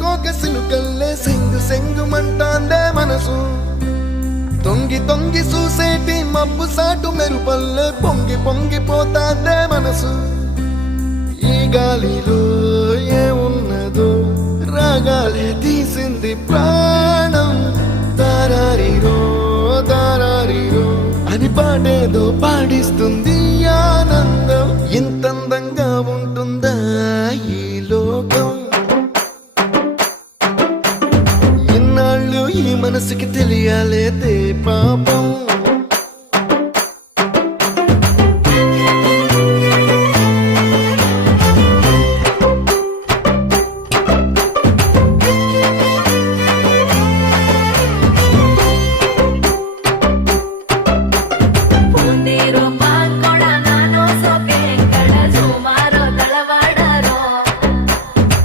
కోక సిలుకల్లే సెంగు సెంగుమంటాందే మనసు తొంగి తొంగి చూసేటి మబ్బు సాటు మెరుపల్లే పొంగి పొంగిపోతాందే మనసు ఈ గాలిలో ఏమున్నదో రాగాలే తీసింది